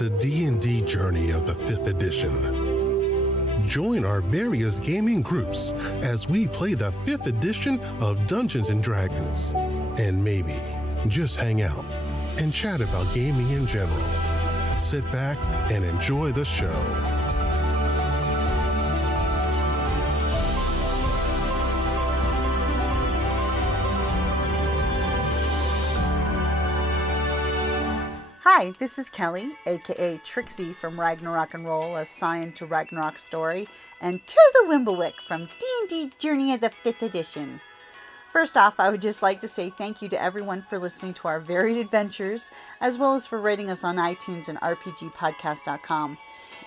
to D&D Journey of the 5th Edition. Join our various gaming groups as we play the 5th edition of Dungeons & Dragons. And maybe just hang out and chat about gaming in general. Sit back and enjoy the show. Hi, this is Kelly, aka Trixie from Ragnarok and Roll, assigned to Ragnarok Story, and Tilda Wimblewick from D&D Journey of the 5th Edition. First off, I would just like to say thank you to everyone for listening to our varied adventures, as well as for rating us on iTunes and RPGpodcast.com.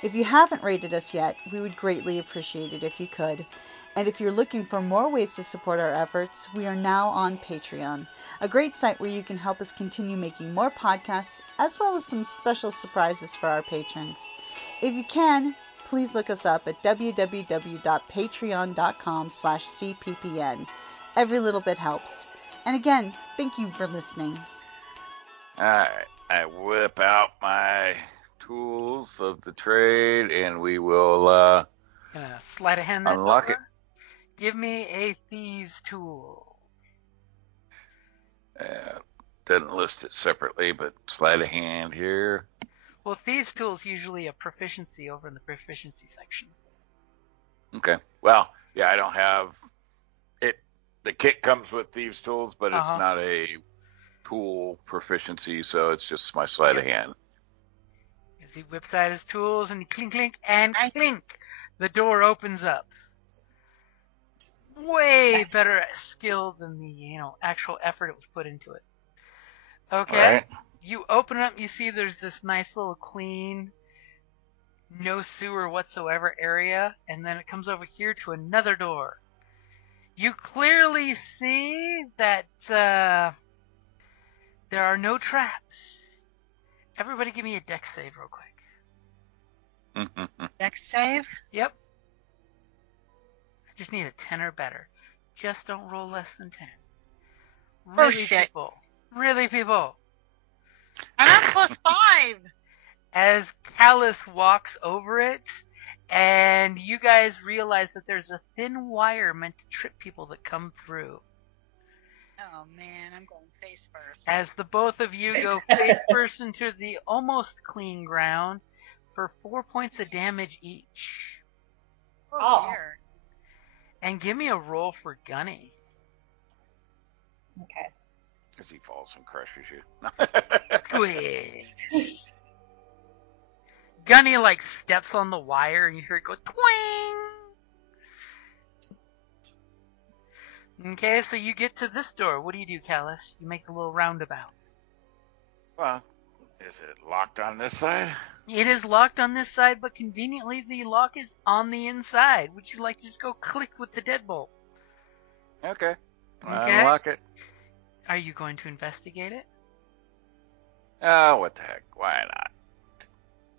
If you haven't rated us yet, we would greatly appreciate it if you could. And if you're looking for more ways to support our efforts, we are now on Patreon, a great site where you can help us continue making more podcasts, as well as some special surprises for our patrons. If you can, please look us up at www.patreon.com/cppn. Every little bit helps. And again, thank you for listening. Alright, I whip out my tools of the trade, and we will sleight of hand that unlock door. it. Give me a thieves tool. Doesn't list it separately, but sleight of hand here. Well, thieves tool is usually a proficiency over in the proficiency section. Okay. Well, yeah, I don't have it. The kit comes with thieves tools, but it's not a tool proficiency, so it's just my sleight of hand. As he whips out his tools and clink, clink, and clink, the door opens up. Way better skill than the actual effort it was put into it. Okay, right. You open it up, you see there's this nice little clean, no sewer whatsoever area, and then it comes over here to another door. You clearly see that there are no traps. Everybody give me a dex save real quick. Dex save? Yep. I just need a 10 or better. Just don't roll less than 10. Really, Oh, shit. people. Really, people. I'm at +5! As Callus walks over it, and you guys realize that there's a thin wire meant to trip people that come through. Oh, man, I'm going face first. As the both of you go face first into the almost clean ground for 4 points of damage each. Oh, dear. And give me a roll for Gunny. Okay. Because he falls and crushes you. Squish. Gunny steps on the wire and you hear it go twing. Okay, so you get to this door. What do you do, Callus? You make a little roundabout. Well, is it locked on this side? It is locked on this side, but conveniently the lock is on the inside. Would you like to just go click with the deadbolt? Okay. Okay. Unlock it. Are you going to investigate it? Oh, what the heck? Why not?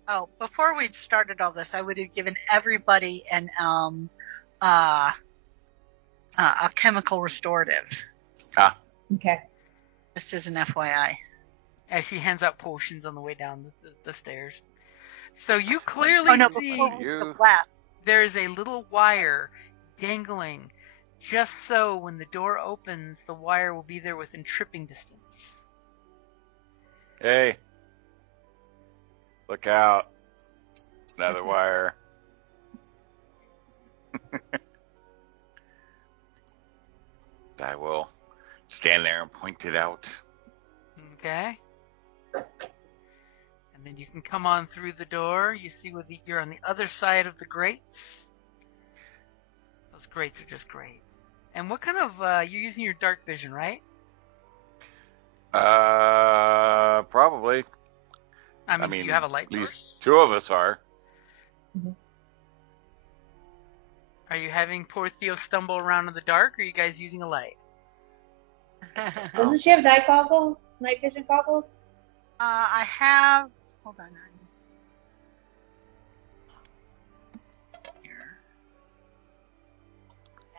Oh, before we started all this, I would have given everybody a chemical restorative. Ah. Okay. Just as an FYI. As she hands out potions on the way down the stairs. So you clearly see there's a little wire dangling. Just so when the door opens, the wire will be there within tripping distance. Hey. Look out. Another wire. I will stand there and point it out. Okay. And then you can come on through the door. You see you're on the other side of the grates. Those grates are just great. And what kind of, you're using your dark vision, right? Probably. I mean, do you have a light at least source? two of us are. Mm-hmm. Are you having poor Theo stumble around in the dark, or are you guys using a light? Doesn't she have night goggles? Night vision goggles? I have... Hold on. Here.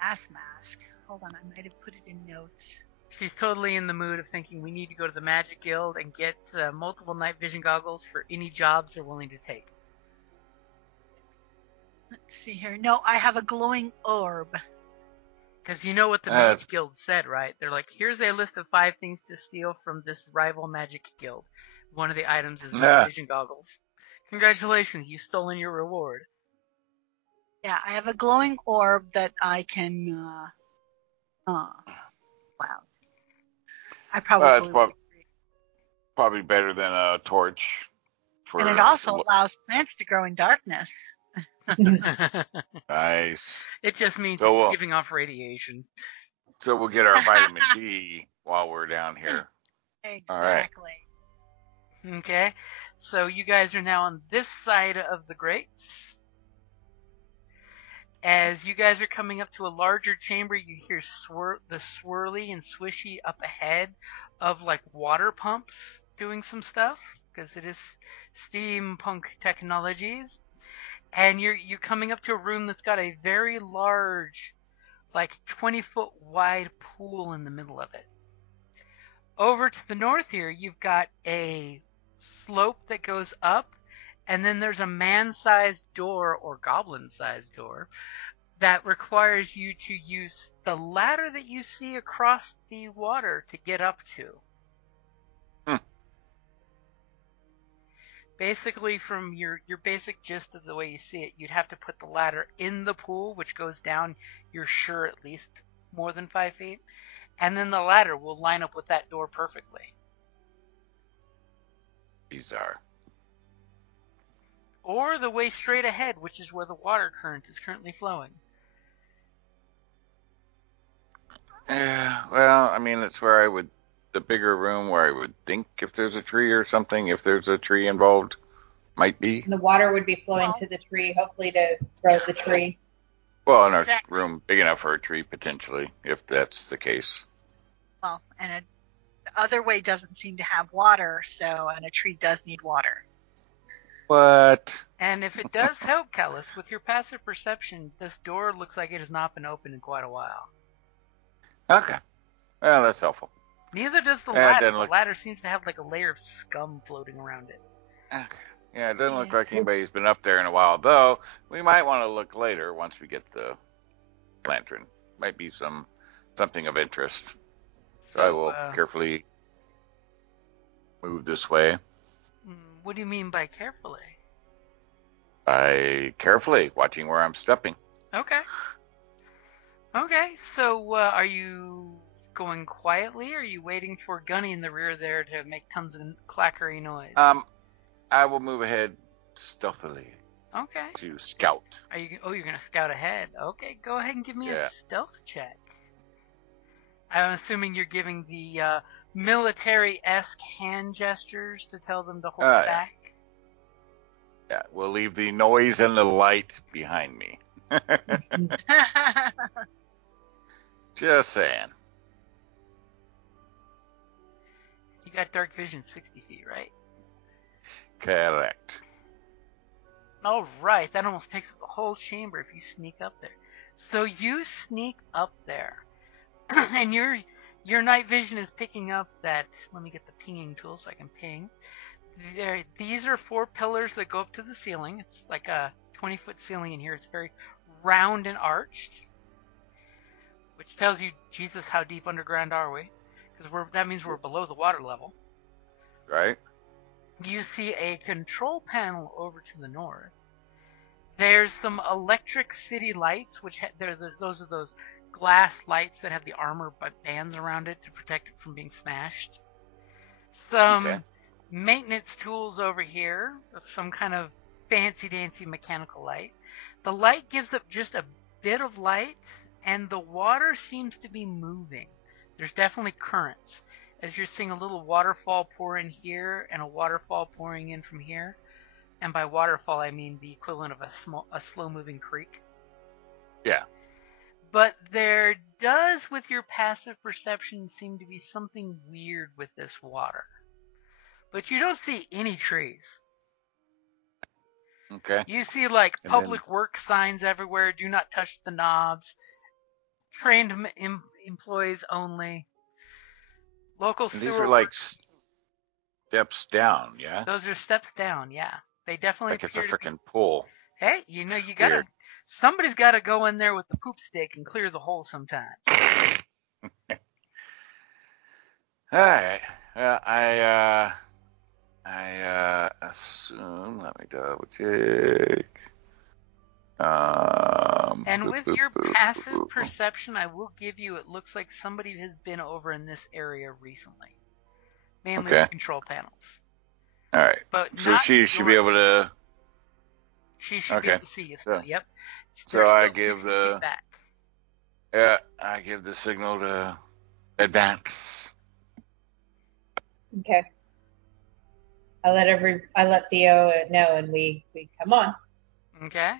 Gas mask. Hold on, I might have put it in notes. She's totally in the mood of thinking we need to go to the Magic Guild and get multiple night vision goggles for any jobs they're willing to take. Let's see here. No, I have a glowing orb. Because you know what the Magic Guild said, right? They're like, here's a list of 5 things to steal from this rival Magic Guild. One of the items is night vision goggles. Congratulations, you've stolen your reward. Yeah, I have a glowing orb that I can. Wow. I probably. It's probably better than a torch. And it also allows plants to grow in darkness. Nice. It just means giving off radiation. So we'll get our vitamin D while we're down here. Exactly. All right. Okay. So you guys are now on this side of the grates. As you guys are coming up to a larger chamber, you hear the swirly and swishy up ahead of like water pumps doing some stuff, because it is steampunk technologies. And you're coming up to a room that's got a very large, like 20-foot wide pool in the middle of it. Over to the north here, you've got a slope that goes up, and then there's a man-sized door or goblin-sized door that requires you to use the ladder that you see across the water to get up to. Basically, from your basic gist of the way you see it, you'd have to put the ladder in the pool, which goes down, you're sure, at least more than 5 feet. And then the ladder will line up with that door perfectly. Bizarre. Or the way straight ahead, which is where the water current is currently flowing. Yeah, well, I mean, it's where the bigger room where I would think if there's a tree or something, if there's a tree involved, might be. And the water would be flowing to the tree, hopefully to grow the tree. Well, in our room, big enough for a tree, potentially, if that's the case. Well, and the other way doesn't seem to have water, and a tree does need water. What? And if it does help, Callus, with your passive perception, this door looks like it has not been opened in quite a while. Okay. Well, that's helpful. Neither does the ladder. The ladder seems to have like a layer of scum floating around it. Okay. Yeah, it doesn't look like anybody's been up there in a while, though. We might want to look later once we get the lantern. Might be something of interest. So I will carefully move this way. What do you mean by carefully? By carefully watching where I'm stepping. Okay. Okay, so are you going quietly, or are you waiting for Gunny in the rear there to make tons of clackery noise? I will move ahead stealthily. Okay. To scout. You're gonna scout ahead. Okay, go ahead and give me a stealth check. I'm assuming you're giving the military-esque hand gestures to tell them to hold back. Yeah, we'll leave the noise and the light behind me. Just saying. You got dark vision 60 feet, right? Correct. All right, that almost takes up the whole chamber if you sneak up there. So you sneak up there, and your night vision is picking up that. Let me get the pinging tool so I can ping. These are 4 pillars that go up to the ceiling. It's like a 20-foot ceiling in here. It's very round and arched, which tells you, Jesus, how deep underground are we? Because that means we're below the water level. Right. You see a control panel over to the north. There's some electric city lights, which those are those glass lights that have the armor bands around it to protect it from being smashed. Some maintenance tools over here, some kind of fancy-dancy mechanical light. The light gives up just a bit of light, and the water seems to be moving. There's definitely currents, as you're seeing a little waterfall pour in here and a waterfall pouring in from here. And by waterfall, I mean the equivalent of a slow-moving creek. Yeah. But there does, with your passive perception, seem to be something weird with this water. But you don't see any trees. Okay. You see, like, public work signs everywhere, do not touch the knobs, trained employees only. Local And sewer. these are like steps down, yeah? Those are steps down, yeah. They definitely Like it's a appear to be. freaking pool. Hey, you know, you gotta. Weird. Somebody's gotta go in there with the poop stick and clear the hole sometimes. All right. I assume. Let me double check. And with your passive perception, I will give you, it looks like somebody has been over in this area recently. Mainly the control panels. All right. But So she should be able to. She should be able to see you still. Yep. So I give the. Back. Yeah, I give the signal to advance. Okay. I let Theo know, and we come on. Okay.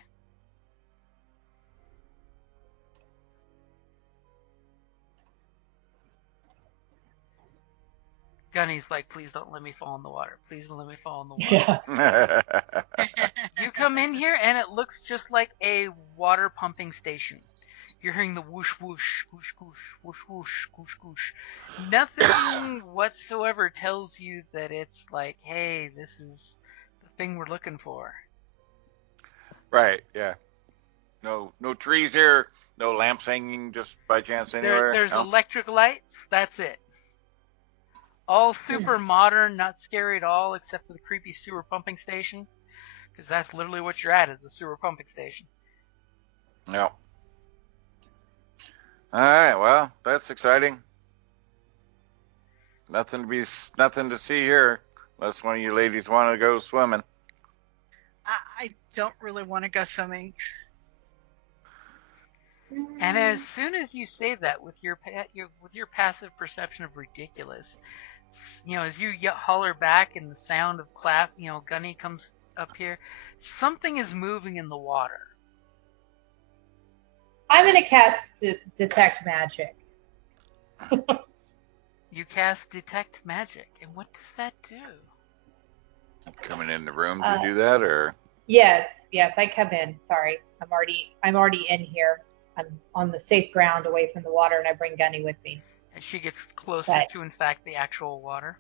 Gunny's like, please don't let me fall in the water. Please don't let me fall in the water. Yeah. You come in here, and it looks just like a water pumping station. You're hearing the whoosh, whoosh, whoosh, whoosh, whoosh, whoosh, whoosh, whoosh. Nothing whatsoever tells you that it's like, hey, this is the thing we're looking for. Right, yeah. No trees here, no lamps hanging just by chance anywhere. There's electric lights, that's it. All super modern, not scary at all, except for the creepy sewer pumping station. Because that's literally what you're at, is a sewer pumping station. Yep. All right, well, that's exciting. Nothing to see here, unless one of you ladies want to go swimming. I don't really want to go swimming. And as soon as you say that, with your passive perception of ridiculous, as you holler back and the sound of clap, Gunny comes up here, something is moving in the water. I'm going to cast Detect Magic. You cast Detect Magic, and what does that do? Coming in the room to do that, or? Yes, I come in. Sorry, I'm already in here. I'm on the safe ground away from the water, and I bring Gunny with me. And she gets closer to, in fact, the actual water.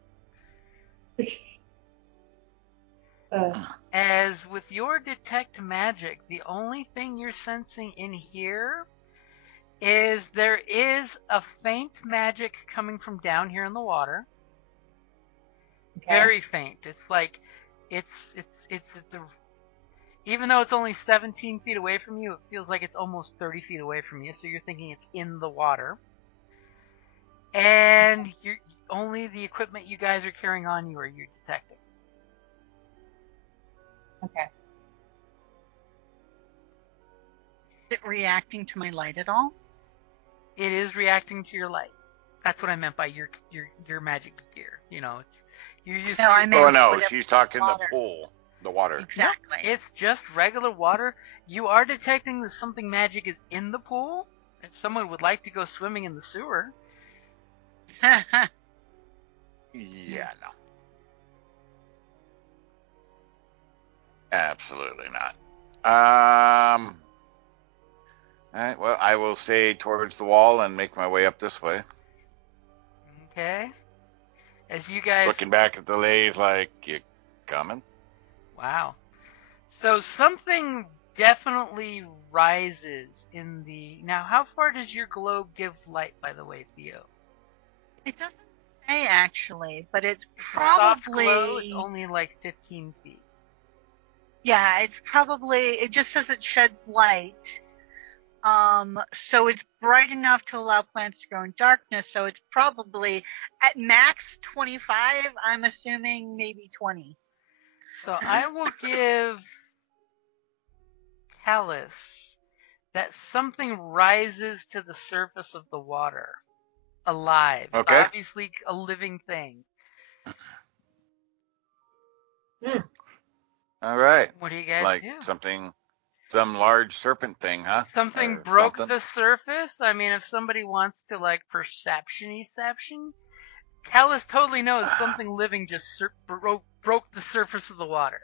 As with your Detect Magic, the only thing you're sensing in here is there is a faint magic coming from down here in the water. Okay. Very faint. It's like it's the even though it's only 17 feet away from you, it feels like it's almost 30 feet away from you. So you're thinking it's in the water. And you're only the equipment you guys are carrying on you are you detecting. Okay. Is it reacting to my light at all? It is reacting to your light. That's what I meant by your magic gear. You're using. No, I meant. Oh no, she's talking the pool, the water. Exactly. It's just regular water. You are detecting that something magic is in the pool. If someone would like to go swimming in the sewer. Yeah, no. Absolutely not. All right, well, I will stay towards the wall and make my way up this way. Okay. As you guys... Looking back at the lathe like, you coming? Wow. So something definitely rises in the... Now, how far does your globe give light, by the way, Theo? It doesn't say, actually, but it's soft probably... glow, it's only like 15 feet. Yeah, it's probably... It just says it sheds light. So it's bright enough to allow plants to grow in darkness, so it's probably at max 25, I'm assuming maybe 20. So I will give Callus that something rises to the surface of the water. Alive. Okay. Obviously a living thing. All right. What do you guys like do? Some large serpent thing, huh? Something broke the surface? I mean, if somebody wants to, perception, Callus totally knows something living just broke the surface of the water.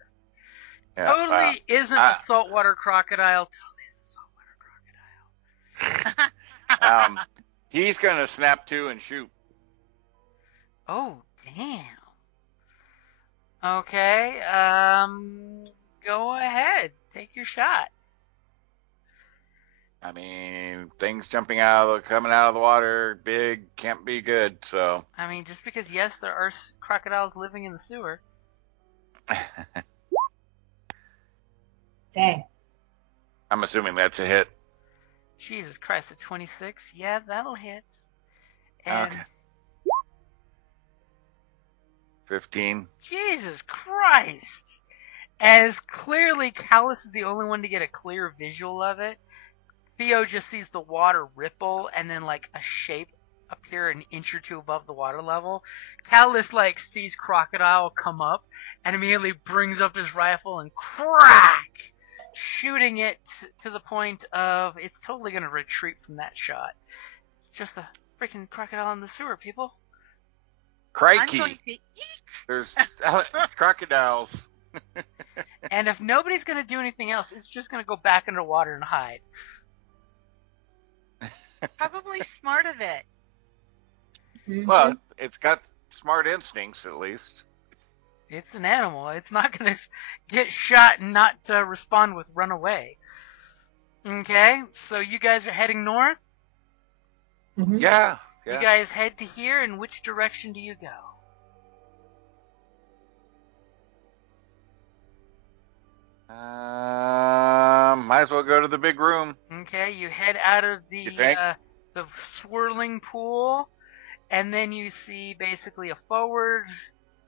Yeah, totally isn't a saltwater crocodile. Totally isn't a saltwater crocodile. He's going to snap to and shoot. Oh, damn. Okay, go ahead. Take your shot. I mean, things coming out of the water, big, can't be good. So. I mean, just because, yes, there are crocodiles living in the sewer. Dang. I'm assuming that's a hit. Jesus Christ, a 26? Yeah, that'll hit. And Okay. 15. Jesus Christ! As clearly Callus is the only one to get a clear visual of it, Theo just sees the water ripple and then like a shape appear an inch or two above the water level. Callus like sees Crocodile come up and immediately brings up his rifle and crack, shooting it to the point of it's totally going to retreat from that shot. It's just a freaking crocodile in the sewer, people. Crikey! I'm going to eat. There's crocodiles. And if nobody's going to do anything else, it's just going to go back underwater and hide. Probably smart of it. Mm-hmm. Well, it's got smart instincts at least. It's an animal. It's not going to get shot and not respond with run away. Okay, so you guys are heading north? Mm-hmm. Yeah. You guys head to here, and which direction do you go? Might as well go to the big room. Okay, you head out of You think? the swirling pool, and then you see basically a forward,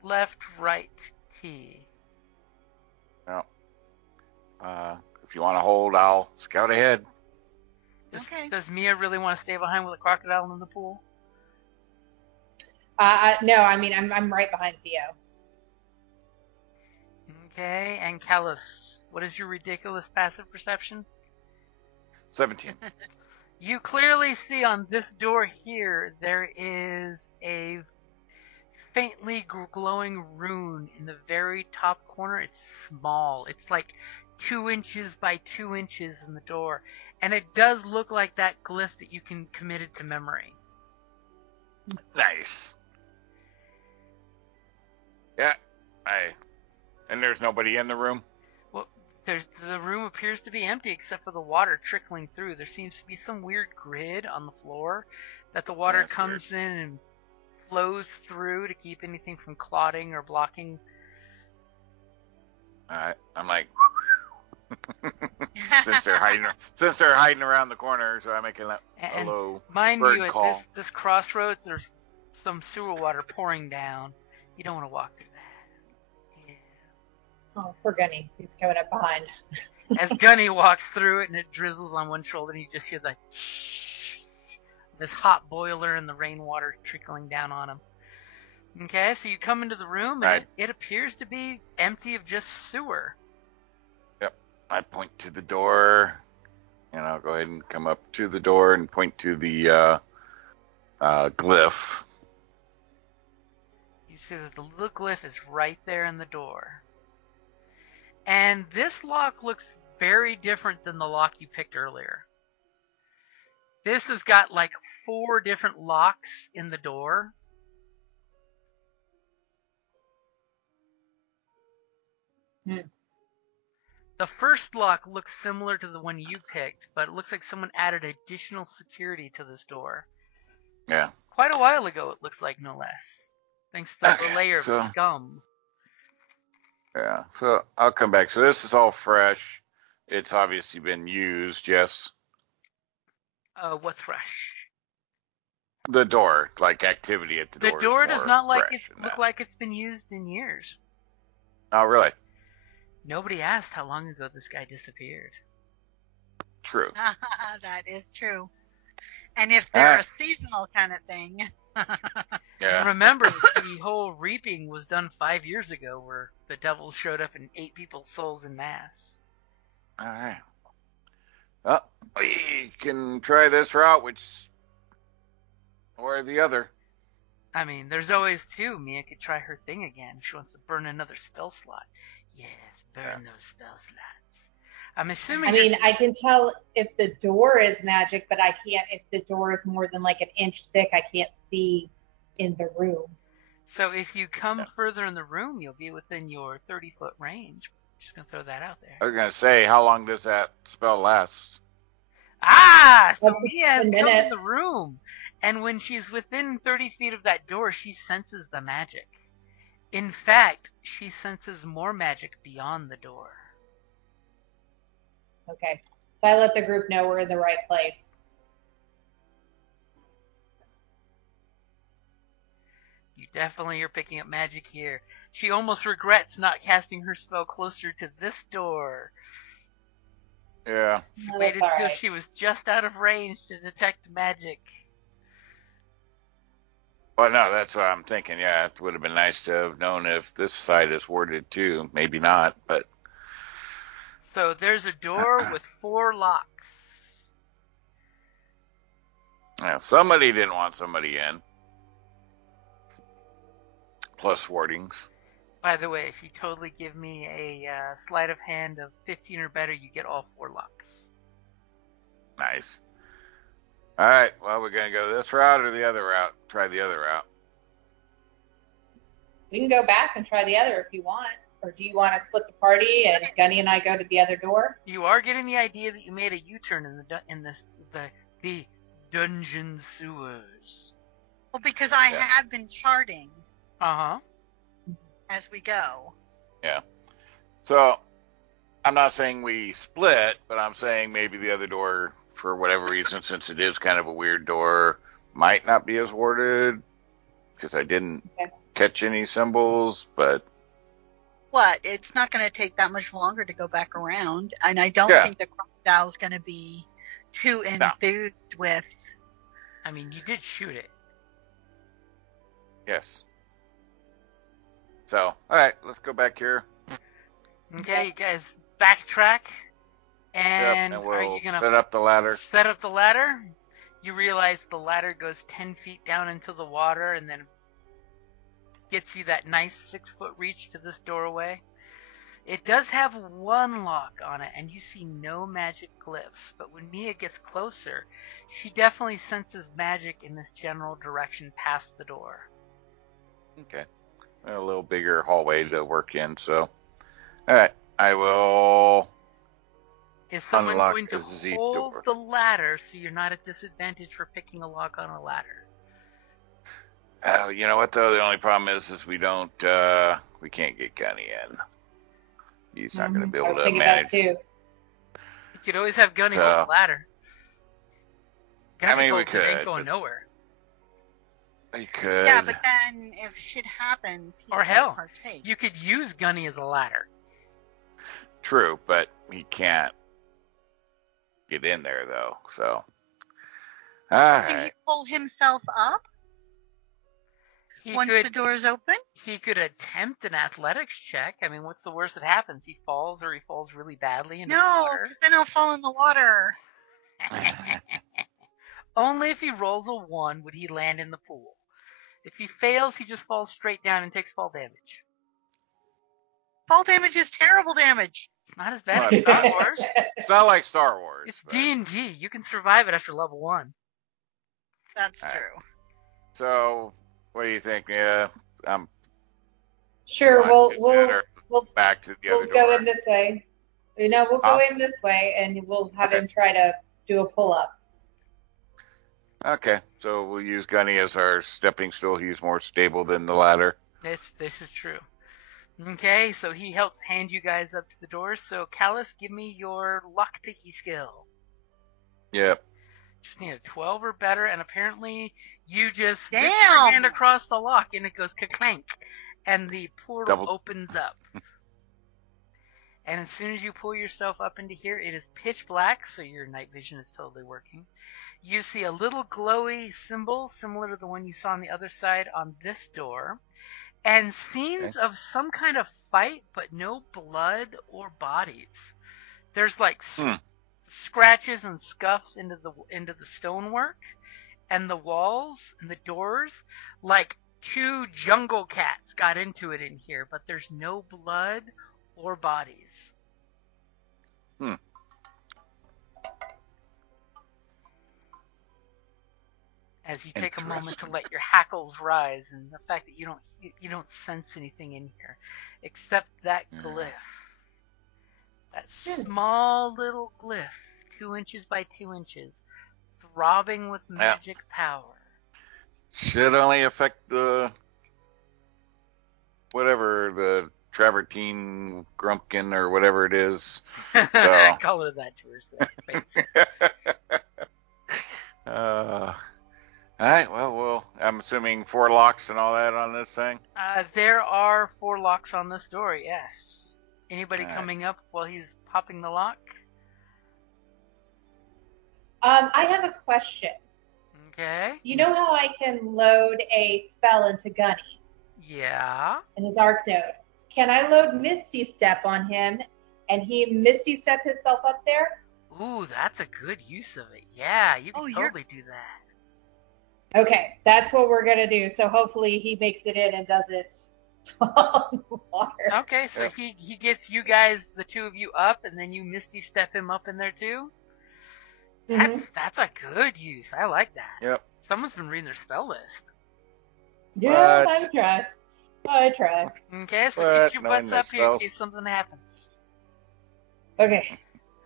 left, right T. Well, if you want to hold, I'll scout ahead. Okay. Does Mia really want to stay behind with a crocodile in the pool? No, I mean I'm right behind Theo. Okay, and Callus, what is your ridiculous passive perception? 17. You clearly see on this door here, there is a faintly glowing rune in the very top corner. It's small. It's like 2 inches by 2 inches in the door. And it does look like that glyph that you can commit it to memory. Nice. Yeah. And there's nobody in the room? Well, the room appears to be empty except for the water trickling through. There seems to be some weird grid on the floor that the water That's comes in and flows through to keep anything from clotting or blocking. Alright. I'm like... since they're hiding around the corner, so I'm making a And low mind bird you, call. at this crossroads, there's some sewer water pouring down. You don't want to walk through that. Yeah. Oh, poor Gunny. He's coming up behind. As Gunny walks through it and it drizzles on one shoulder, and you just hear the shh, this hot boiler and the rainwater trickling down on him. Okay, so you come into the room, and it appears to be empty of just sewer. Yep. I point to the door, and I'll go ahead and come up to the door and point to the glyph. You see that the little glyph is right there in the door. And this lock looks very different than the lock you picked earlier. This has got like 4 different locks in the door. The first lock looks similar to the one you picked, but it looks like someone added additional security to this door. Yeah. Quite a while ago, it looks like, no less. Thanks to the layer of so- scum. Yeah, so I'll come back. So this is all fresh. It's obviously been used, yes. What's fresh? The door, like activity at the door. The door does not look that. like it's been used in years. Oh, really? Nobody asked how long ago this guy disappeared. True. That is true. And if they're a seasonal kind of thing. Yeah. And remember, the whole reaping was done 5 years ago, where the devil showed up and ate people's souls in mass. All right. Well, we can try this route, or the other. I mean, there's always 2. Mia could try her thing again if she wants to burn another spell slot. Yes, burn those spell slots. I'm assuming. I mean, I can tell if the door is magic, but I can't. If the door is more than like an inch thick, I can't see in the room. So if you come further in the room, you'll be within your 30-foot range. Just going to throw that out there. I was going to say, how long does that spell last? So Up to Mia has 10 come in minutes. the room, and when she's within 30 feet of that door, she senses the magic. In fact, she senses more magic beyond the door. Okay. So I let the group know we're in the right place. You definitely are picking up magic here. She almost regrets not casting her spell closer to this door. Yeah. She No, waited that's till all right. she was just out of range to detect magic. Well, no, that's what I'm thinking. Yeah, it would have been nice to have known if this side is warded too. Maybe not, but... So there's a door with 4 locks. Yeah, somebody didn't want somebody in. Plus wardings. By the way, if you totally give me a sleight of hand of 15 or better, you get all 4 locks. Nice. All right, well, we're going to go this route or the other route? Try the other route. We can go back and try the other if you want. Or do you want to split the party and Gunny and I go to the other door? You are getting the idea that you made a U-turn in the dungeon sewers. Well, because I have been charting Uh-huh. as we go. Yeah. So, I'm not saying we split, but I'm saying maybe the other door, for whatever reason, since it is kind of a weird door, might not be as warded, because I didn't catch any symbols, but... What? It's not going to take that much longer to go back around, and I don't think the crocodile's going to be too enthused with... I mean, you did shoot it. Yes. So, alright, let's go back here. Okay, you guys backtrack. And, and are we'll you going to set up the ladder. set up the ladder? You realize the ladder goes 10 feet down into the water and then gets you that nice 6-foot reach to this doorway. It does have 1 lock on it, and you see no magic glyphs. But when Mia gets closer, she definitely senses magic in this general direction past the door. Okay. A little bigger hallway to work in, so. Alright, I will... Is someone unlock going to the hold door. the ladder so you're not at disadvantage for picking a lock on a ladder? Oh, you know what though? The only problem is we don't, we can't get Gunny in. He's not going to be I able was to thinking manage. that too. You could always have Gunny hold the ladder. I mean, we holds it, ain't could, going nowhere. We could. Yeah, but then if shit happens, he Or can't hell, partake. you could use Gunny as a ladder. True, but he can't get in there though, so. Can he Alright. pull himself up once the door's open? He could attempt an athletics check. I mean, what's the worst that happens? He falls, or he falls really badly into the No, water. because then he'll fall in the water. Only if he rolls a 1 would he land in the pool. If he fails, he just falls straight down and takes fall damage. Fall damage is terrible damage. It's not as bad as Star Wars. It's not like Star Wars. It's but- D&D. You can survive it after level 1. That's All right. true. So, what do you think? Yeah, Sure, we'll back to the other go door. in this way. You know, we'll go in this way, and we'll have him try to do a pull-up. Okay, so we'll use Gunny as our stepping stool. He's more stable than the ladder. This is true. Okay, so he helps hand you guys up to the door. So, Callus, give me your lockpicky skill. Yep. Just need a 12 or better, and apparently you just Damn! lift your hand across the lock, and it goes ka-clank, and the portal Double. opens up. And as soon as you pull yourself up into here, it is pitch black, so your night vision is totally working. You see a little glowy symbol, similar to the one you saw on the other side on this door, and scenes of some kind of fight, but no blood or bodies. There's like scratches and scuffs into the stonework, and the walls and the doors, like 2 jungle cats got into it in here, but there's no blood or bodies. As you take a moment to let your hackles rise, and the fact that you don't sense anything in here, except that glyph, that small little glyph, 2 inches by 2 inches, throbbing with magic power. Should only affect the travertine grumpkin or whatever it is. So. I call it that to All right. Well, I'm assuming 4 locks and all that on this thing. There are 4 locks on this door. Yes. Anybody coming up while he's popping the lock? I have a question. Okay. You know how I can load a spell into Gunny? Yeah. In his arc node. Can I load Misty Step on him and he Misty Step himself up there? Ooh, that's a good use of it. Yeah, you can totally do that. Okay, that's what we're going to do. So hopefully he makes it in and does it on the water. Okay, so he gets you guys, the 2 of you up, and then you Misty Step him up in there too? That's a good use. I like that. Yep. Someone's been reading their spell list. Yeah, I try. Okay, so get your butts up here in case something happens. Okay.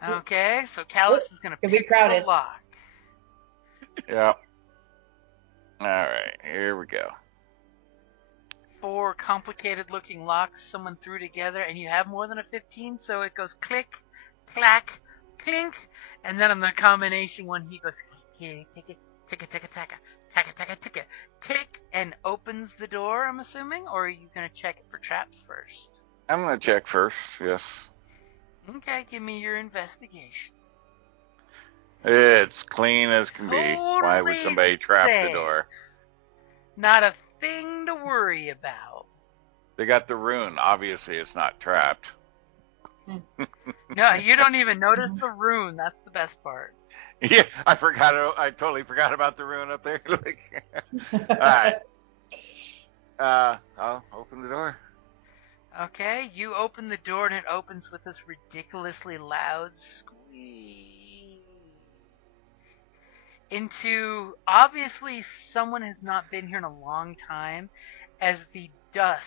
Okay, so Callus is going to pick the lock. Yeah. All right, here we go. 4 complicated-looking locks someone threw together, and you have more than a 15, so it goes click, clack, clink, and then on the combination one, he goes tick, and opens the door, I'm assuming? Or are you going to check it for traps first? I'm going to check first, yes. Okay, give me your investigation. It's clean as can be. Why would somebody trap the door? Not a thing to worry about. They got the rune. Obviously, it's not trapped. No, you don't even notice the rune. That's the best part. Yeah, I totally forgot about the rune up there. All right. I'll open the door. Okay, you open the door and it opens with this ridiculously loud squeak. Into, obviously someone has not been here in a long time, as the dust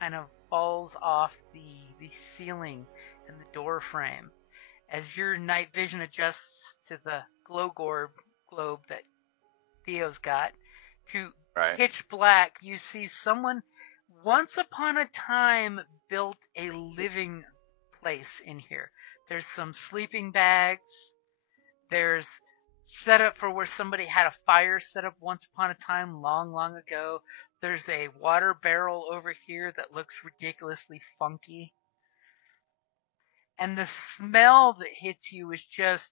kind of falls off the ceiling and the door frame. As your night vision adjusts to the globe that Theo's got to pitch black, you see someone once upon a time built a living place in here. There's some sleeping bags. There's set up for where somebody had a fire set up once upon a time long, long ago. There's a water barrel over here that looks ridiculously funky. And the smell that hits you is just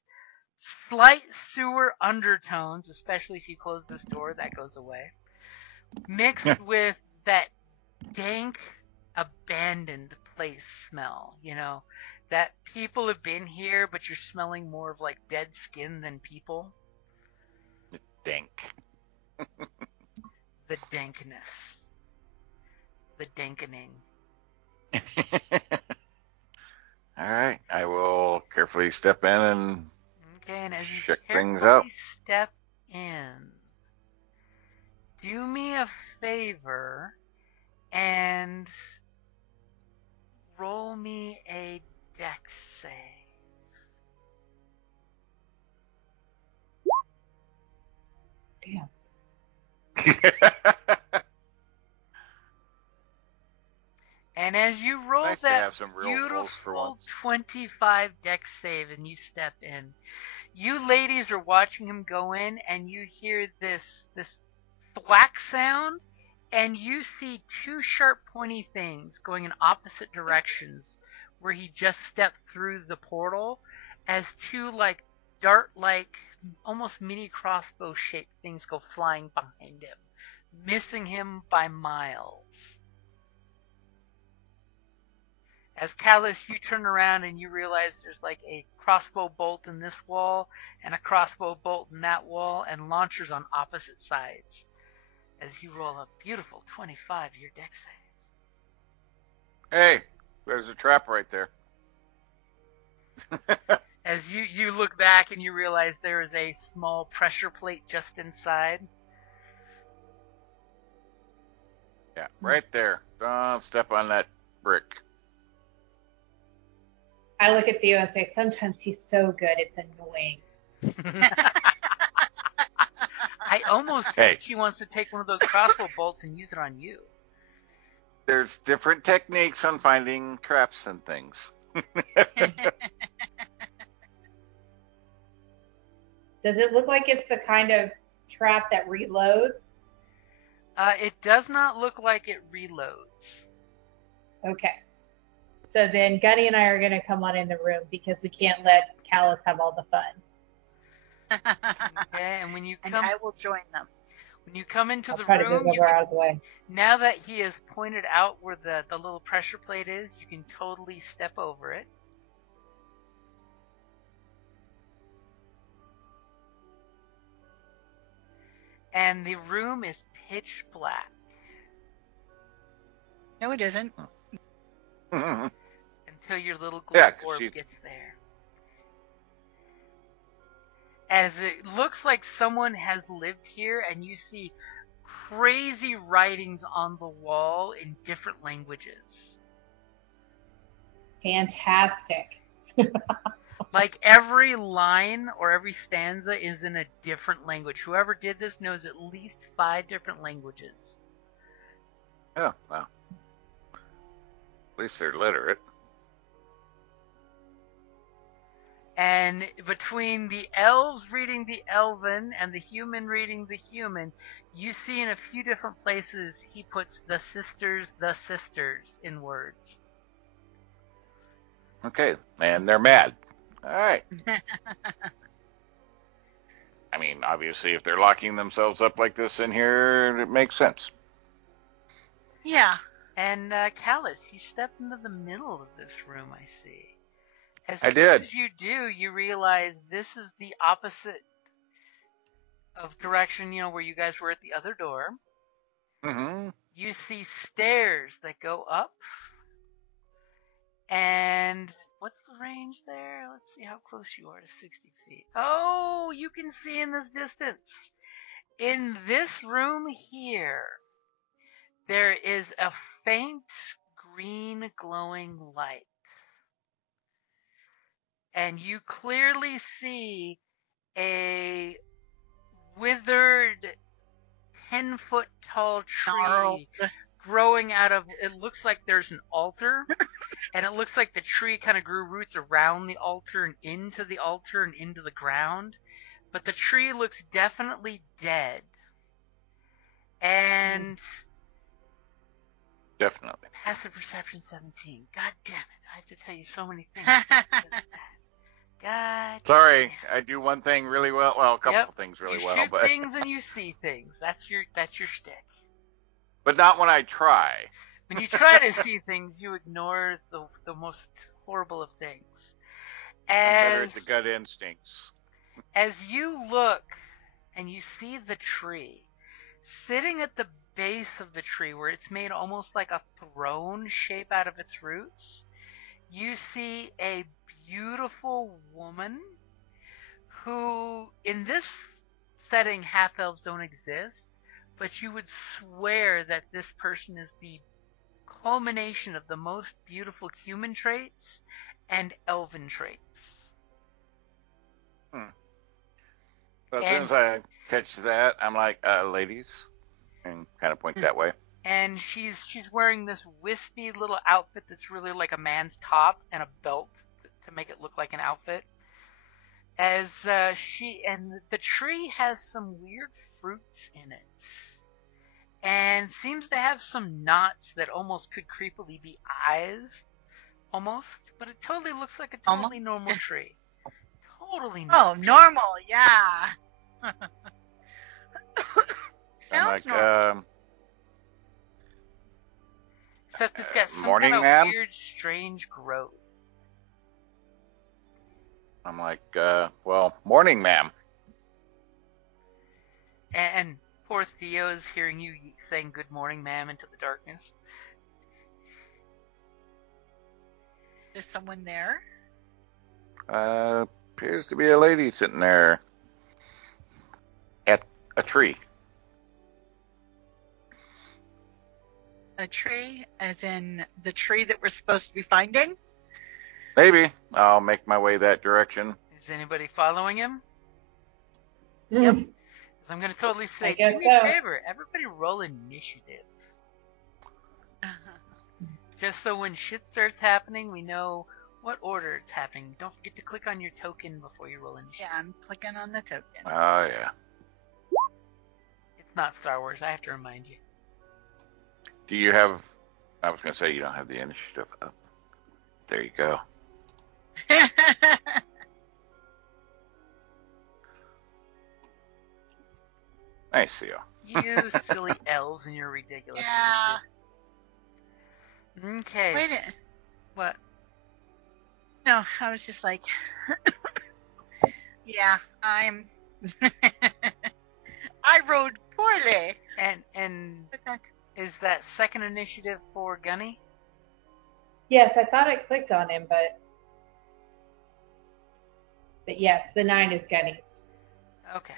slight sewer undertones, especially if you close this door, that goes away. Mixed with that dank, abandoned place smell, you know, that people have been here, but you're smelling more of like dead skin than people. Dank. The dankness. The dankening. All right, I will carefully step in and as you check things out. Step in. Do me a favor and roll me a dex save. Damn. And as you roll that beautiful 25 dex save and you step in, you ladies are watching him go in and you hear this thwack sound, and you see 2 sharp pointy things going in opposite directions where he just stepped through the portal, as 2 like dart-like, almost mini crossbow shaped things go flying behind him, missing him by miles. As Callus, you turn around and you realize there's like a crossbow bolt in this wall and a crossbow bolt in that wall and launchers on opposite sides. As you roll a beautiful 25 to your dex save. Hey, there's a trap right there. As you look back and you realize there is a small pressure plate just inside Yeah, right there. Don't step on that brick. I look at Theo and say, sometimes he's so good, it's annoying. I almost think she wants to take one of those crossbow bolts and use it on you. There's different techniques on finding traps and things. Does it look like it's the kind of trap that reloads? It does not look like it reloads. Okay. So then Gunny and I are going to come on in the room because we can't let Callus have all the fun. Okay, and when you come, and I will join them. When you come into I'll the try room, to move over out of the way. Now that he has pointed out where the little pressure plate is, you can totally step over it. And the room is pitch black. No, it isn't. Until your little glow orb gets there. As it looks like someone has lived here, and you see crazy writings on the wall in different languages. Fantastic. Like every line or every stanza is in a different language. Whoever did this knows at least 5 different languages. Oh, wow. At least they're literate. And between the elves reading the elven and the human reading the human, you see in a few different places he puts the sisters in words. Okay, and they're mad. All right. I mean, obviously, if they're locking themselves up like this in here, it makes sense. Yeah. And Callus, you stepped into the middle of this room, I see. I did. As you do, you realize this is the opposite of direction, where you guys were at the other door. Mm-hmm. You see stairs that go up. And what's the range there? Let's see how close you are to 60 feet. Oh, you can see in this distance. In this room here, there is a faint green glowing light. And you clearly see a withered 10-foot tall tree growing out of, it looks like there's an altar, and it looks like the tree kind of grew roots around the altar and into the ground, but the tree looks definitely dead. And definitely passive perception 17. God damn it, I have to tell you so many things. God. Sorry, I do one thing really well. Well, a couple things really well. You shoot things and you see things. That's your shtick. But not when I try. When you try to see things, you ignore the most horrible of things. Better at the gut instincts. As you look and you see the tree, sitting at the base of the tree, where it's made almost like a throne shape out of its roots, you see a beautiful woman who, in this setting, half-elves don't exist, but you would swear that this person is the culmination of the most beautiful human traits and elven traits. Well, as soon as I catch that, I'm like, ladies, and kind of point that way. And she's wearing this wispy little outfit that's really like a man's top and a belt to make it look like an outfit. As the tree has some weird fruits in it, and seems to have some knots that almost could creepily be eyes, almost. But it totally looks like a totally normal tree. Totally normal. Oh, normal, yeah. Sounds normal. Except it's got some morning, kind of ma'am? weird, strange growth. I'm like, well, morning, ma'am. And poor Theo is hearing you saying good morning, ma'am, into the darkness. There's someone there? Appears to be a lady sitting there at a tree. a tree, as in the tree that we're supposed to be finding? Maybe. I'll make my way that direction. Is anybody following him? Yep. I'm going to totally say, guess do me a so. favor, everybody roll initiative. Just so when shit starts happening, we know what order it's happening. Don't forget to click on your token before you roll initiative. Yeah, I'm clicking on the token. Oh, yeah. It's not Star Wars, I have to remind you. Do you have... I was going to say you don't have the initiative up. There you go. Nice, Theo. You silly elves and your ridiculous Yeah. initiatives. Okay. Wait a... What? No, I was just like... yeah, I'm... I rode poorly. And is that second initiative for Gunny? Yes, I thought I clicked on him, but yes, the 9 is Gunny's. Okay.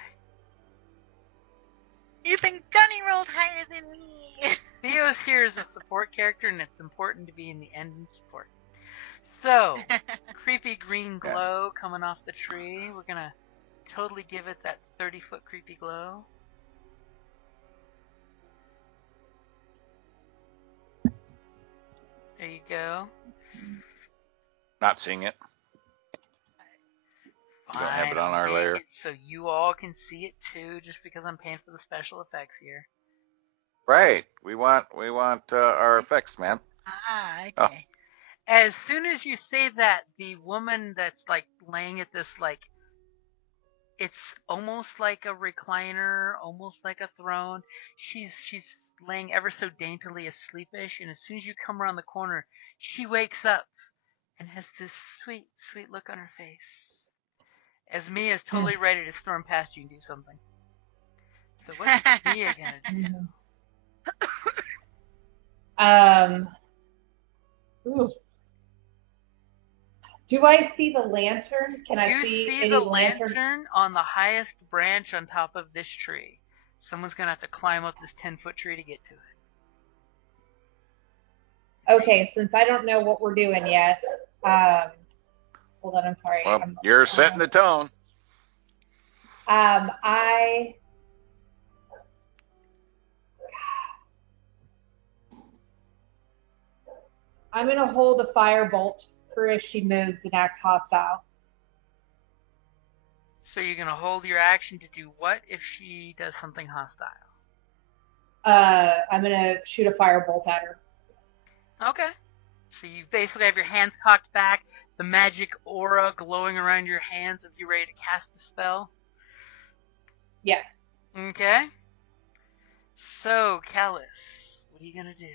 Even Gunny rolled higher than me. Theo's here as a support character, and it's important to be in the end in support. So, creepy green glow coming off the tree. We're going to totally give it that 30-foot creepy glow. There you go. Not seeing it. You don't have it on our layer. So you all can see it too, just because I'm paying for the special effects here. Right. We want our effects, man. Ah, okay. Oh. As soon as you say that, the woman that's like laying at this, like, it's almost like a recliner, almost like a throne. She's laying ever so daintily asleepish, and as soon as you come around the corner, she wakes up and has this sweet, sweet look on her face. As Mia's totally ready to storm past you and do something. So what's Mia gonna do? Ooh. Do I see the lantern? Can I see any the lantern? lantern on the highest branch on top of this tree. Someone's gonna have to climb up this 10-foot tree to get to it. Okay, since I don't know what we're doing yet, hold on, I'm sorry. Well, you're setting the tone. I'm gonna hold a firebolt for if she moves and acts hostile. So you're gonna hold your action to do what if she does something hostile? I'm gonna shoot a firebolt at her. Okay. So you basically have your hands cocked back, the magic aura glowing around your hands if you're ready to cast a spell. Yeah. Okay. So, Callus, what are you gonna do?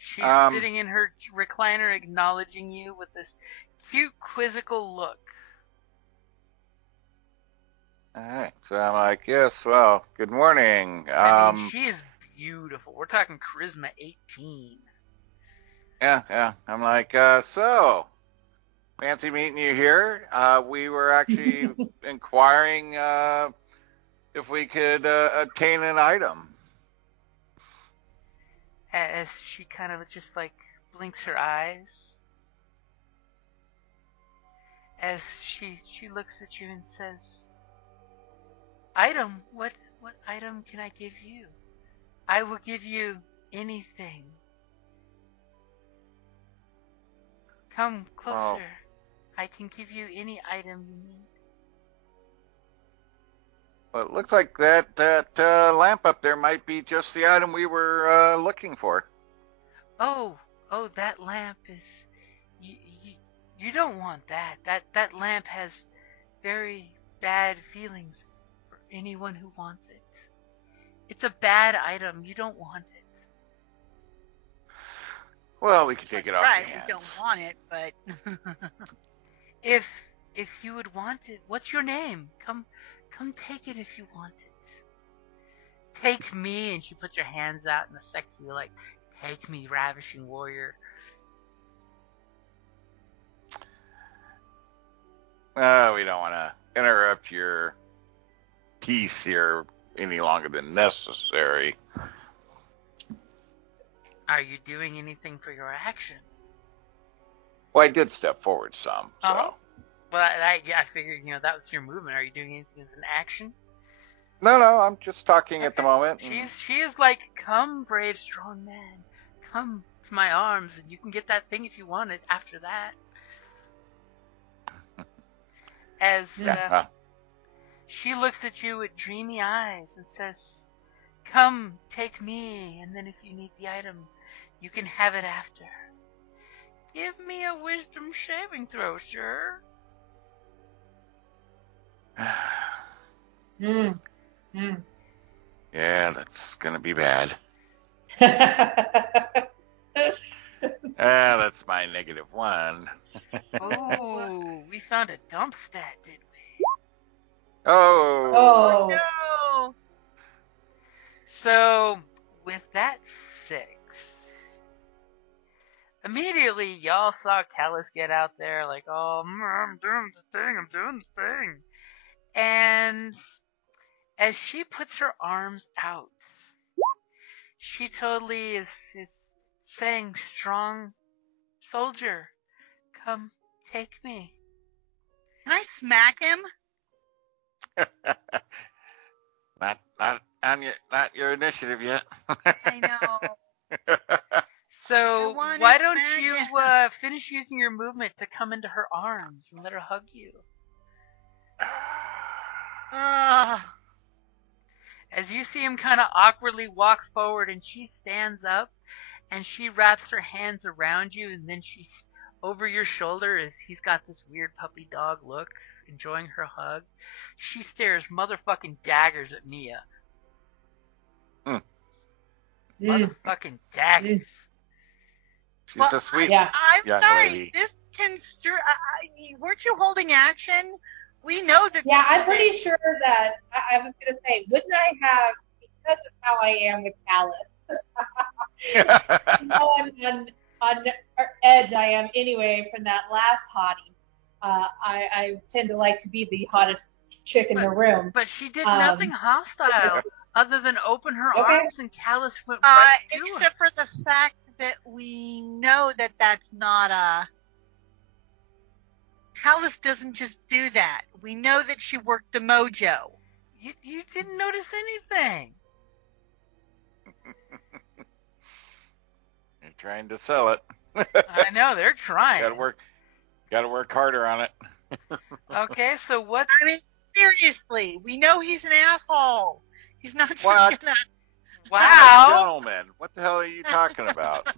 She's sitting in her recliner acknowledging you with this cute, quizzical look. Alright, so I'm like, yes, well, good morning. I mean, she is beautiful. We're talking charisma 18. Yeah. I'm like, so, fancy meeting you here. We were actually inquiring if we could obtain an item. As she kind of just like blinks her eyes. As she looks at you and says, item? What item can I give you? I will give you anything. Come closer. Oh. I can give you any item you need. Well, it looks like that lamp up there might be just the item we were looking for. Oh, that lamp is... You don't want that. That lamp has very bad feelings for anyone who wants it. It's a bad item. You don't want it. Well, we can take it off your hands. We don't want it, but... If you would want it, what's your name? Come take it if you want it. Take me, and she puts her hands out in a sexy, like, take me, ravishing warrior. We don't want to interrupt your peace here any longer than necessary. Are you doing anything for your action? Well, I did step forward some, so. Uh-huh. Well, I figured, that was your movement. Are you doing anything as an action? No, I'm just talking at the moment. She is like, come, brave, strong man. Come to my arms, and you can get that thing if you want it after that. As she looks at you with dreamy eyes and says, come, take me, and then if you need the item, you can have it after. Give me a wisdom saving throw, sir. Yeah, that's gonna be bad. That's my -1. Oh, we found a dump stat, did we? Oh. No. So, with that 6, immediately y'all saw Callus get out there like, oh, I'm doing the thing. And as she puts her arms out, she totally is saying, strong soldier, come take me. Can I smack him? not your initiative yet. I know. So why don't you finish using your movement to come into her arms and let her hug you? As you see him kind of awkwardly walk forward, and she stands up and she wraps her hands around you, and then she's over your shoulder as he's got this weird puppy dog look, enjoying her hug. She stares motherfucking daggers at Mia. Motherfucking daggers. She's a sweet I'm young sorry. lady. This weren't you holding action? We know that. Yeah, I'm pretty sure that I was going to say, wouldn't I have, because of how I am with Callus, on edge I am anyway from that last hottie. I tend to like to be the hottest chick in the room. But she did nothing hostile other than open her arms, and Callus went right to her. Except for the fact that we know that that's not a... Callus doesn't just do that. We know that she worked the mojo. You didn't notice anything. You're trying to sell it. I know, they're trying. Gotta work harder on it. Okay, so what? I mean, seriously, we know he's an asshole. He's not just What? gonna... Wow. Gentlemen, what the hell are you talking about?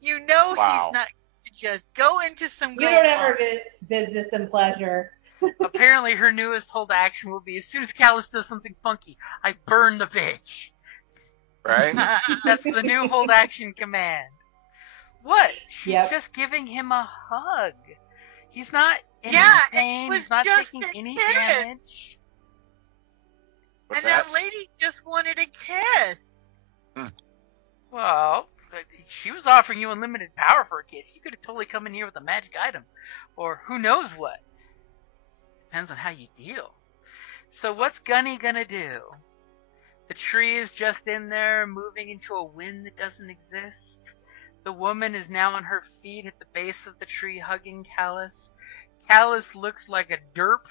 You know Wow. he's not to just go into some... You don't ever mix business and pleasure. Apparently her newest hold action will be, as soon as Callus does something funky, I burn the bitch. Right? That's the new hold action command. What? She's Yep. just giving him a hug. He's not in pain. it He's not was taking just a any kiss. damage. What's And that lady just wanted a kiss. Well, she was offering you unlimited power for a kiss. You could have totally come in here with a magic item. Or who knows what. Depends on how you deal. So what's Gunny gonna do? The tree is just in there, moving into a wind that doesn't exist. The woman is now on her feet at the base of the tree, hugging Callus. Callus looks like a derp,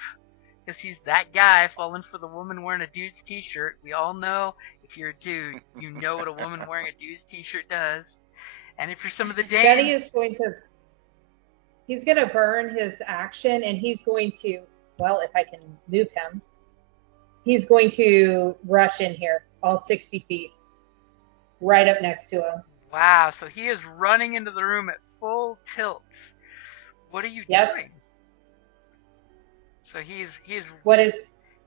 because he's that guy falling for the woman wearing a dude's t-shirt. We all know, if you're a dude, you know what a woman wearing a dude's t-shirt does. And if you're some of the dames... Gunny is he's going to burn his action, and he's going to, well, if I can move him, he's going to rush in here, all 60 feet, right up next to him. Wow, so he is running into the room at full tilt. What are you doing? So he's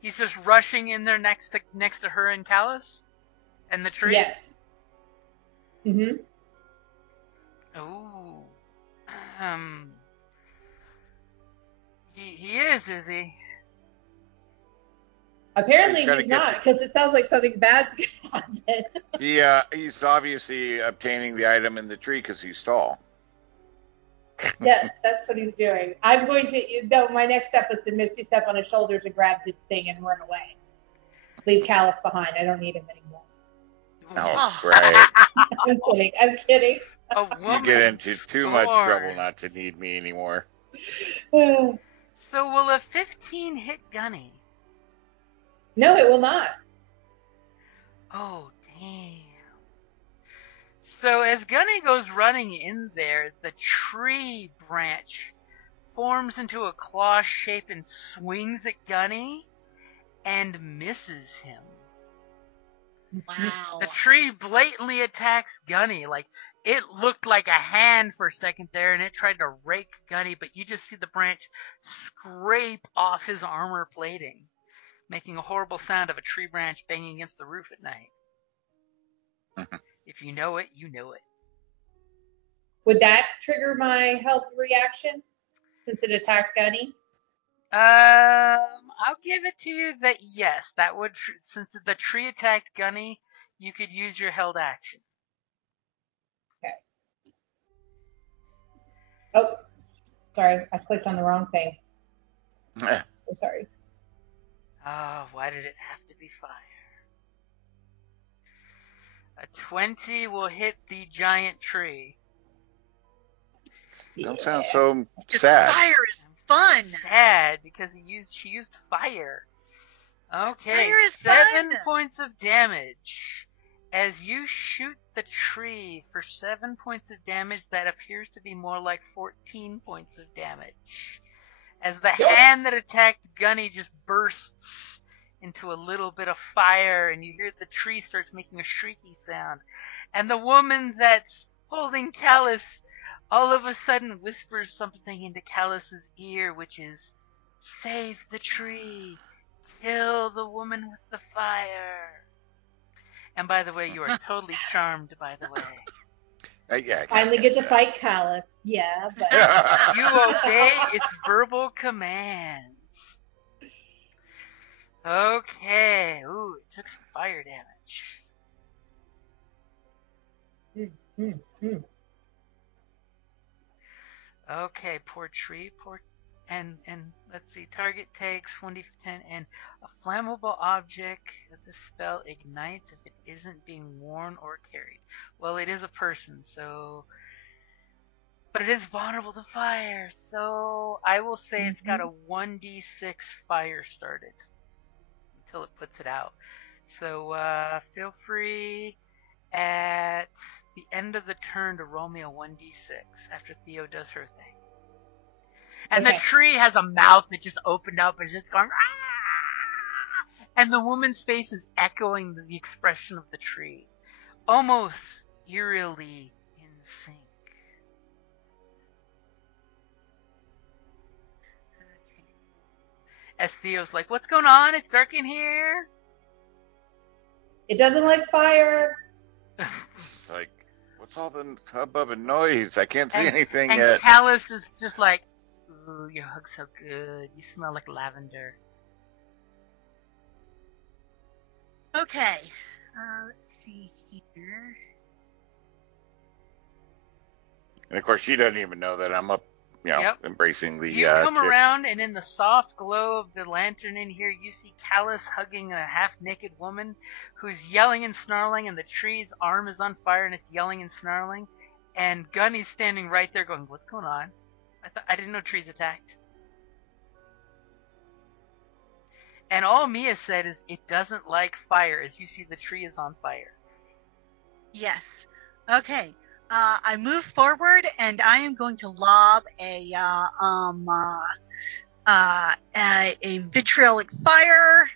just rushing in there next to her and Callus and the tree? Yes. Mm-hmm. Oh. He is he? Apparently he's not, because it sounds like something bad's going to happen. He's obviously obtaining the item in the tree because he's tall. Yes, that's what he's doing. I'm going to, my next step is to Misty step on his shoulders and grab the thing and run away. leave Callus behind. I don't need him anymore. Oh, great. I'm kidding. You get into too much trouble not to need me anymore. So will a 15 hit Gunny? No, it will not. Oh, damn. So as Gunny goes running in there, the tree branch forms into a claw shape and swings at Gunny and misses him. Wow. The tree blatantly attacks Gunny. Like, it looked like a hand for a second there, and it tried to rake Gunny, but you just see the branch scrape off his armor plating, making a horrible sound of a tree branch banging against the roof at night. If you know it, you know it. Would that trigger my health reaction since it attacked Gunny? I'll give it to you that yes, that would, since the tree attacked Gunny, you could use your held action. Okay. Oh, sorry, I clicked on the wrong thing. I'm sorry. Oh, why did it have to be fire? A 20 will hit the giant tree. Don't sound so sad. Fire is fun. Sad because she used fire. Okay, Fire is 7 fun. points of damage. As you shoot the tree for 7 points of damage, that appears to be more like 14 points of damage. As the hand that attacked Gunny just bursts into a little bit of fire, and you hear the tree starts making a shrieky sound. And the woman that's holding Callus all of a sudden whispers something into Callus's ear, which is, "Save the tree. Kill the woman with the fire." And by the way, you are totally charmed, by the way. Yeah, Finally get to fight Callus. Yeah, but You obey its verbal commands. Okay. Ooh, it took some fire damage. Okay, poor tree, and let's see, target takes 1d10, and a flammable object that the spell ignites if it isn't being worn or carried. Well, it is a person, so, but it is vulnerable to fire, so I will say it's got a 1d6 fire started until it puts it out. So feel free at the end of the turn to roll me a 1d6 after Theo does her thing. And the tree has a mouth that just opened up and it's going, "Ah!" And the woman's face is echoing the expression of the tree, almost eerily in sync. As Theo's like, "What's going on? It's dark in here." it doesn't like fire. It's like, what's all the hubbub and noise? I can't see anything and yet. And Callus is just like, "Ooh, your hug's so good. You smell like lavender." Okay. Let's see here. And of course, she doesn't even know that I'm up, embracing the. You come around, and in the soft glow of the lantern in here, you see Callus hugging a half-naked woman who's yelling and snarling, and the tree's arm is on fire, and it's yelling and snarling. And Gunny's standing right there going, "What's going on? I didn't know trees attacked." And all Mia said is, "It doesn't like fire," as you see the tree is on fire. Yes. Okay. I move forward, and I am going to lob a vitriolic fire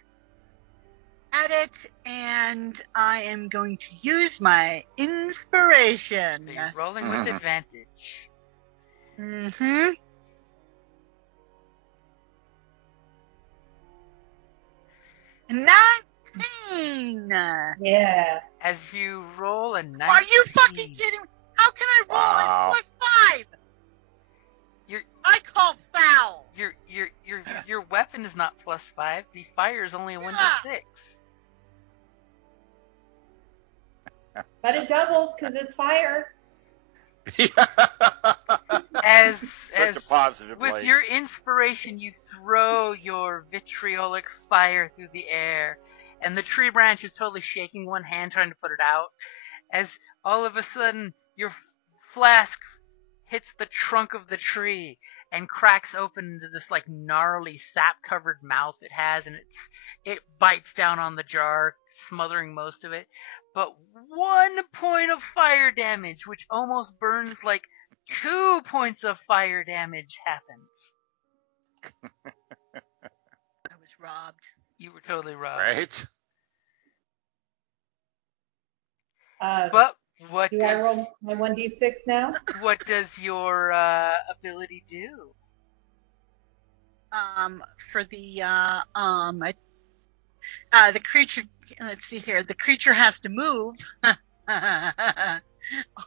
at it, and I am going to use my inspiration. So you're rolling with advantage. Mm-hmm. 19! Yeah. As you roll a 19. Are you fucking kidding me? How can I roll a +5? I call foul. Your weapon is not +5. The fire is only a 1d6. But it doubles because it's fire. As Such a positive with light. your inspiration, you throw your vitriolic fire through the air, and the tree branch is totally shaking one hand trying to put it out, as all of a sudden your flask hits the trunk of the tree and cracks open into this like gnarly sap-covered mouth it has, and it bites down on the jar, smothering most of it. But 1 point of fire damage, which almost burns like 2 points of fire damage, happens. I was robbed. You were totally robbed. Right? But what do I roll my 1d6 now? What does your ability do? For the creature, let's see here. The creature has to move,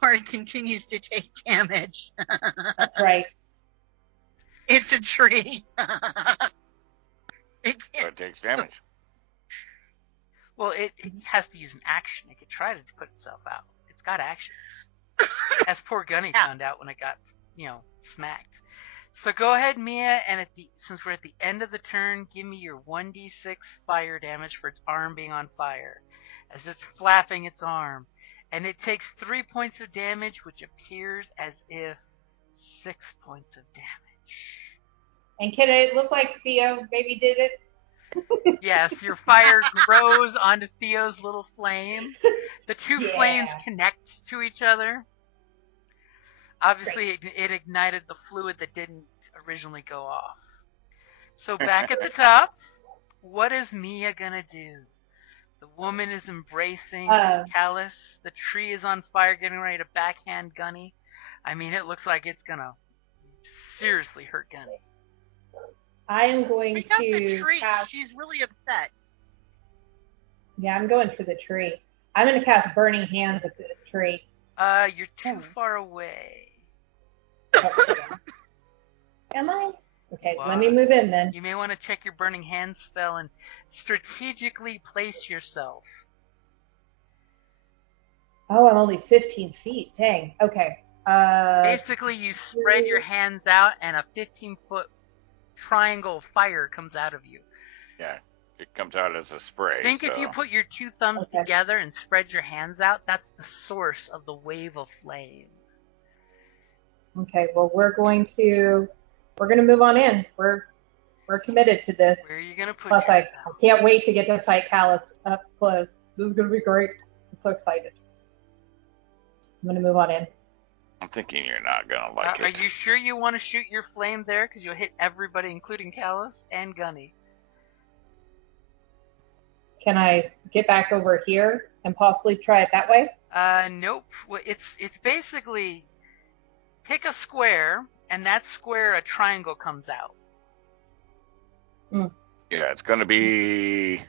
or it continues to take damage. That's right. It's a tree. So it takes damage. Well, it has to use an action. It could try to put itself out. It's got actions. As poor Gunny found out when it got, smacked. So go ahead, Mia, and since we're at the end of the turn, give me your 1d6 fire damage for its arm being on fire, as it's flapping its arm. And it takes 3 points of damage, which appears as if 6 points of damage. And can it look like Theo maybe did it? Yes, your fire grows onto Theo's little flame. The two flames connect to each other. Obviously, it ignited the fluid that didn't originally go off. So back at the top, what is Mia gonna do? The woman is embracing Callus. The tree is on fire, getting ready to backhand Gunny. I mean, it looks like it's gonna seriously hurt Gunny. I am going Pick up to the tree. cast... She's really upset. Yeah, I'm going for the tree. I'm going to cast Burning Hands at the tree. You're too far away. Am I? Okay, let me move in then. You may want to check your Burning Hands spell and strategically place yourself. Oh, I'm only 15 feet. Dang. Okay. Basically, you spread your hands out and a 15-foot triangle of fire comes out of you. Yeah, it comes out as a spray. Think if you put your two thumbs together and spread your hands out, that's the source of the wave of flame. Okay, well we're going to move on in. We're committed to this. Where are you gonna put Plus, yourself? I can't wait to get to fight Callus up close. This is gonna be great. I'm so excited. I'm gonna move on in. I'm thinking you're not gonna like it. Are you sure you want to shoot your flame there? Because you'll hit everybody, including Callus and Gunny. Can I get back over here and possibly try it that way? Nope. Well, it's basically pick a square, and that square a triangle comes out. Yeah, it's gonna be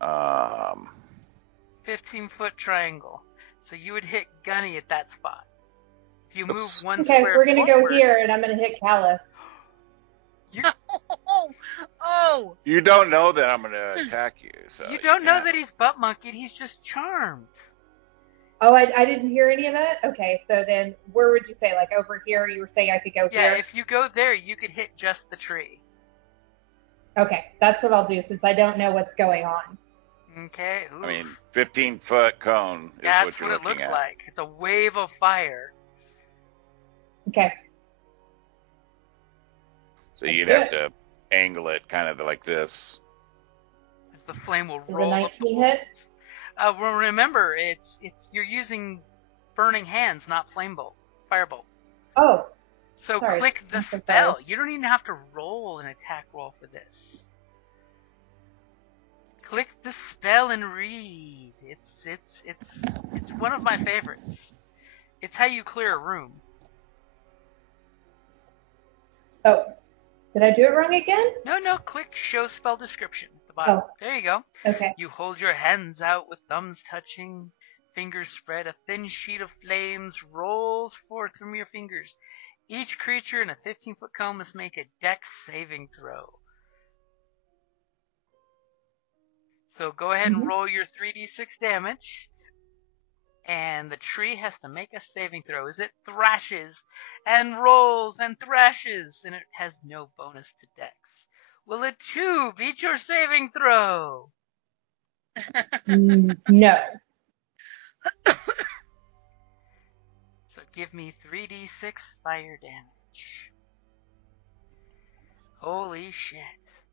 15-foot triangle. So you would hit Gunny at that spot. If you move one okay, square we're gonna forward, go here, and I'm gonna hit Callus. Oh! You don't know that I'm gonna attack you, so you don't know that he's butt monkeyed. He's just charmed. Oh, I didn't hear any of that? Okay, so then where would you say? Like over here, you were saying I could go here? Yeah, if you go there, you could hit just the tree. Okay, that's what I'll do since I don't know what's going on. Okay. Oof. I mean, 15-foot cone is that's what you're what it looking looks at. like. It's a wave of fire. Okay. So you'd have to angle it kind of like this. As the flame will Is roll. a 19 hit? Well, remember, you're using burning hands, not firebolt. Oh. So sorry. click the spell. You don't even have to roll an attack roll for this. Click the spell and read. It's one of my favorites. It's how you clear a room. Oh. Did I do it wrong again? No, click show spell description at the bottom. Oh. There you go. Okay. You hold your hands out with thumbs touching, fingers spread. A thin sheet of flames rolls forth from your fingers. Each creature in a 15-foot cone must make a dex saving throw. So go ahead and roll your 3d6 damage. And the tree has to make a saving throw as it thrashes and rolls and thrashes, and it has no bonus to dex. Will a 2 beat your saving throw? No. So give me 3d6 fire damage. Holy shit.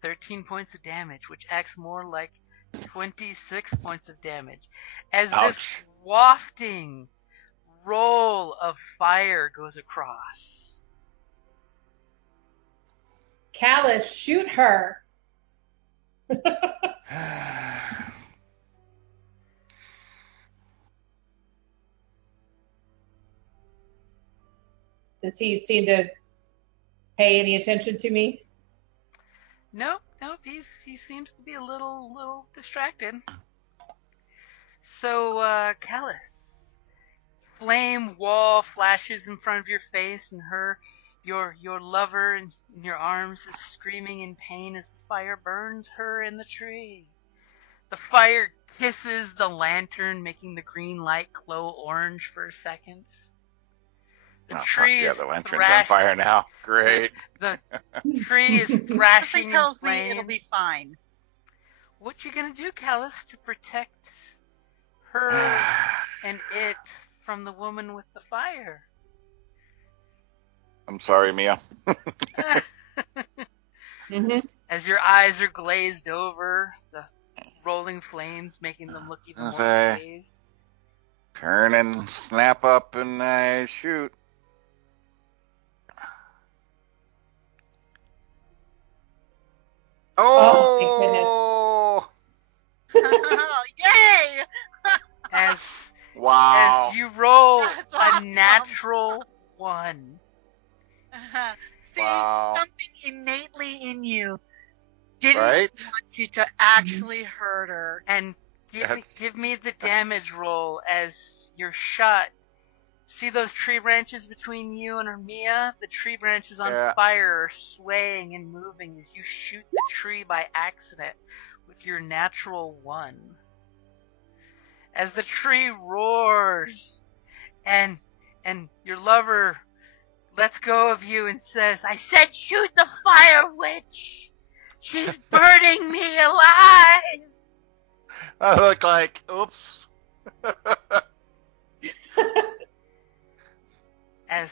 13 points of damage, which acts more like 26 points of damage. As this wafting roll of fire goes across. Callus, shoot her. Does he seem to pay any attention to me? Nope, he seems to be a little distracted. So, Callus, flame wall flashes in front of your face, and your lover in your arms is screaming in pain as the fire burns her in the tree. The fire kisses the lantern, making the green light glow orange for a second. The tree is the lantern's on fire now. Great. The tree is thrashing in tells flames. me it'll be fine. What you gonna do, Callus, to protect her and it from the woman with the fire? I'm sorry, Mia. As your eyes are glazed over, the rolling flames making them look even more glazed. Turn and snap up and I shoot. Oh my goodness. Yay! As wow. As you roll That's a natural 1. See, something innately in you didn't right? want you to actually hurt her. And give me the damage roll as you're shot. See those tree branches between you and Mia? The tree branches on fire are swaying and moving as you shoot the tree by accident with your natural 1. As the tree roars and your lover lets go of you and says, "I said shoot the fire witch! She's burning me alive!" I look like, oops. As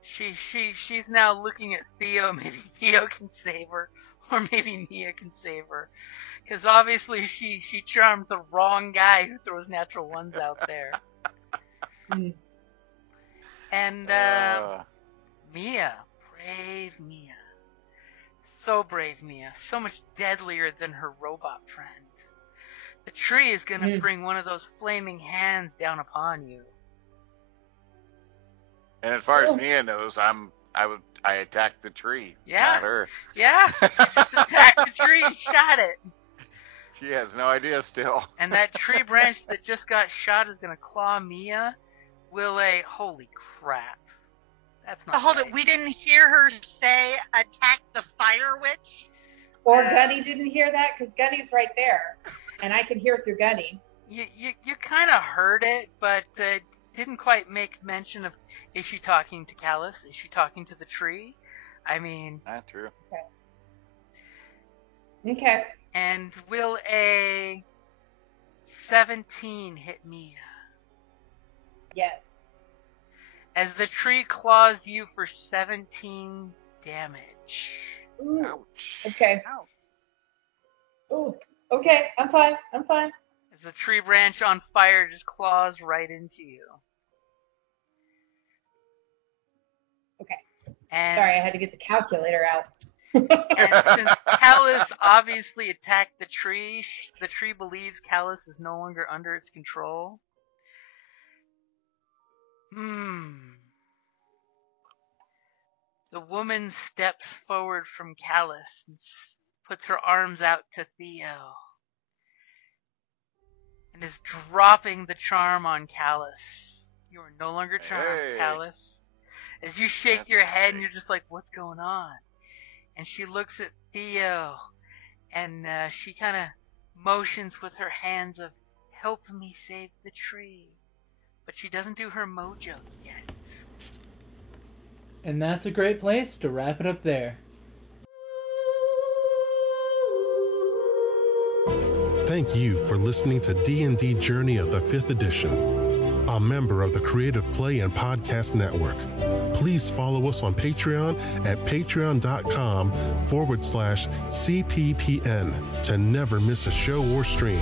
she's now looking at Theo. Maybe Theo can save her, or maybe Mia can save her, because obviously she charmed the wrong guy who throws natural 1s out there. And Mia, brave Mia, so brave Mia, so much deadlier than her robot friend. The tree is gonna bring one of those flaming hands down upon you. And as far as Mia knows, I attacked the tree, not her. Yeah, just attacked the tree and shot it. She has no idea still. And that tree branch that just got shot is gonna claw Mia. Holy crap. That's not Hold right. it, we didn't hear her say attack the fire witch? Or Gunny didn't hear that, because Gunny's right there. And I can hear it through Gunny. You kind of heard it, but didn't quite make mention of, is she talking to Callus? Is she talking to the tree? I mean... That's true. Okay. And will a 17 hit Mia? Yes. As the tree claws you for 17 damage. Ooh. Ouch. Okay. Ooh. Okay, I'm fine. As the tree branch on fire just claws right into you. Okay. And, sorry, I had to get the calculator out. And since Callus obviously attacked the tree believes Callus is no longer under its control. The woman steps forward from Callus and puts her arms out to Theo. And is dropping the charm on Callus. You are no longer charmed, Callus. As you shake your head and you're just like, what's going on? And she looks at Theo and she kind of motions with her hands of, help me save the tree. But she doesn't do her mojo yet. And that's a great place to wrap it up there. thank you for listening to D&D Journey of the 5th Edition, a member of the Creative Play and Podcast Network. Please follow us on Patreon at patreon.com/CPPN to never miss a show or stream.